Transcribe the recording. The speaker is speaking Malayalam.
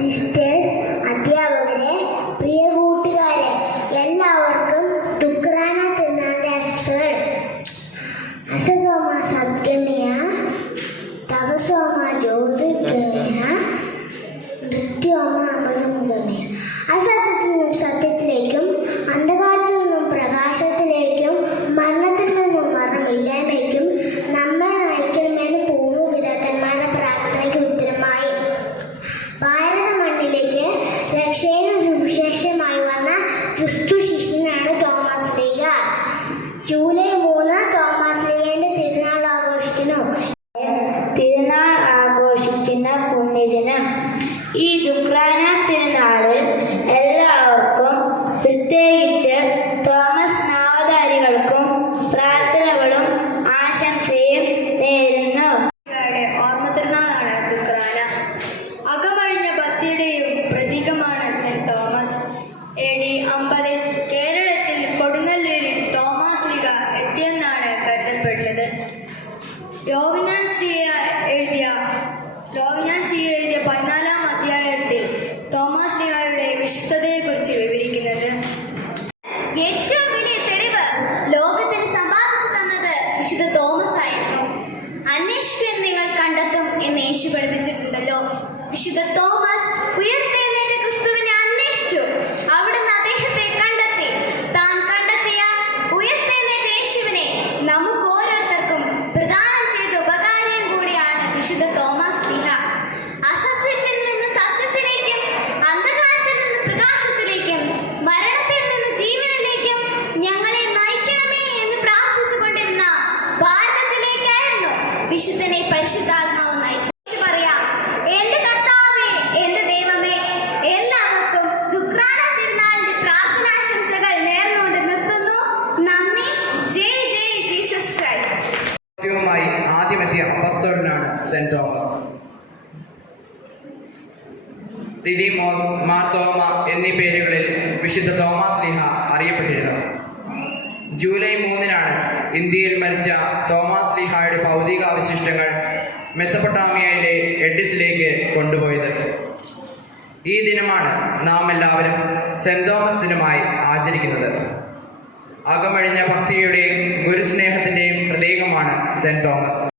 സിസ്റ്റേഴ്സ്, അധ്യാപകരെ, പ്രിയ കൂട്ടുകാരെ, എല്ലാവർക്കും ദുഃഖറാന തിരുനാളിന്റെ ആശംസകൾ. അസതോമ സദ്ഗമയ, തപസോമ ജ്യോതിർഗമയ, മൃത്യോമ അമൃതംഗമയ. അസത്യത്തിൽ നിന്നും സത്യത്തിലേക്കും, അന്ധകാരത്തിൽ നിന്നും പ്രകാശത്തിലേക്കും, മരണത്തിൽ നിന്നും മരണമില്ലായ്മയ്ക്കും നമ്മെ നയിക്കണമെന്ന് പൂർവ്വപിതാക്കന്മാരുടെ പ്രാർത്ഥനയ്ക്ക് ഉത്തരമായി ഭാരത മണ്ണിലേക്ക് രക്ഷയുടെ സുവിശേഷമായി വന്ന ക്രിസ്തു ശിഷ്യനാണ് തോമസ് ലീഗ. ജൂലൈ 3 തോമസ് ലീഗയുടെ തിരുനാൾ ആഘോഷിക്കുന്നു. തിരുനാൾ ആഘോഷിക്കുന്ന പുണ്യദിനം. ഈ ദുഃഖറാന തിരുനാളിൽ എല്ലാവർക്കും, പ്രത്യേകിച്ച് തോമസ് നാമധാരികൾക്കും പ്രാർത്ഥനകളും ആശംസയും നേരുന്നു. ഓർമ്മ തിരുനാളാണ് ദുഃഖറാന. അകമഴിഞ്ഞ ഭക്തിയുടെയും പ്രതീകമാണ് സെന്റ് തോമസ്. AD 50 കേരളത്തിൽ കൊടുങ്ങല്ലൂരിൽ തോമസ് ലീഗ എത്തിയെന്നാണ് കരുതപ്പെടുന്നത്. യോഹന്നാൻ ശ്ലീഹ എഴുതിയ 14-ാം അധ്യായത്തിൽ തോമസ് ലീഗയുടെ വിശിഷ്ടതയെക്കുറിച്ച് വിവരിക്കുന്നത്. ഏറ്റവും വലിയ തെളിവ് ലോകത്തിന് സമ്പാദിച്ചു തന്നത് വിശുദ്ധ തോമസ് ആയിരുന്നു. അന്വേഷിക്കാൻ നിങ്ങൾ കണ്ടെത്തും എന്ന് യേശു പഠിപ്പിച്ചിട്ടുണ്ടല്ലോ. വിശുദ്ധ തോമസ് ഉയർത്തെഴുന്നേറ്റ ക്രിസ്തുവിനെ അന്വേഷിച്ചു. അവിടുന്ന് അദ്ദേഹത്തെ കണ്ടെത്തി. താൻ കണ്ടെത്തിയ ഉയർത്തെഴുന്നേറ്റ യേശുവിനെ നമുക്ക് ഓരോരുത്തർക്കും പ്രദാനം ചെയ്ത ഉപകാരം കൂടിയാണ് വിശുദ്ധ തോമസ് ലീഹ. അസത്യത്തിൽ നിന്ന് സത്യത്തിലേക്കും, അന്ധകാരത്തിൽ നിന്ന് പ്രകാശത്തിലേക്കും, മരണത്തിൽ നിന്ന് ജീവനിലേക്കും ഞങ്ങളെ നയിക്കണമേ എന്ന് പ്രാർത്ഥിച്ചുകൊണ്ടിരുന്ന ഭാരതത്തിലേക്കായിരുന്നു വിശുദ്ധനെ പരിശുദ്ധാത്മാവ് നയിച്ചത്. പറയാം, എന്റെ കർത്താവേ, എന്റെ ദൈവമേ, എല്ലാവർക്കും ദുഃഖറാന തിരുനാളിന്റെ പ്രാർത്ഥനാശംസകൾ നേർന്നുകൊണ്ട് നിർത്തുന്നു. നന്ദി. ജയ് ജയ് ജീസസ് ക്രൈസ്റ്റ്. ആദ്യമെത്തിയ അപ്പസ്തോലനാണ് സെന്റ് തോമസ്. ദിദിമോസ്, മാർത്തോമ എന്നീ പേരുകളിൽ വിശുദ്ധ തോമസ് ലീഹ അറിയപ്പെട്ടിരുന്നു. ജൂലൈ 3 ഇന്ത്യയിൽ മരിച്ച തോമസ് ലീഹയുടെ ഭൗതിക അവശിഷ്ടങ്ങൾ മെസപ്പൊട്ടാമിയയിലെ എഡിസിലേക്ക് കൊണ്ടുപോയത്. ഈ ദിനമാണ് നാം എല്ലാവരും സെന്റ് തോമസ് ദിനമായി ആചരിക്കുന്നത്. അകമഴിഞ്ഞ ഭക്തിയുടെയും ഗുരുസ്നേഹത്തിൻ്റെയും പ്രതീകമാണ് സെന്റ് തോമസ്.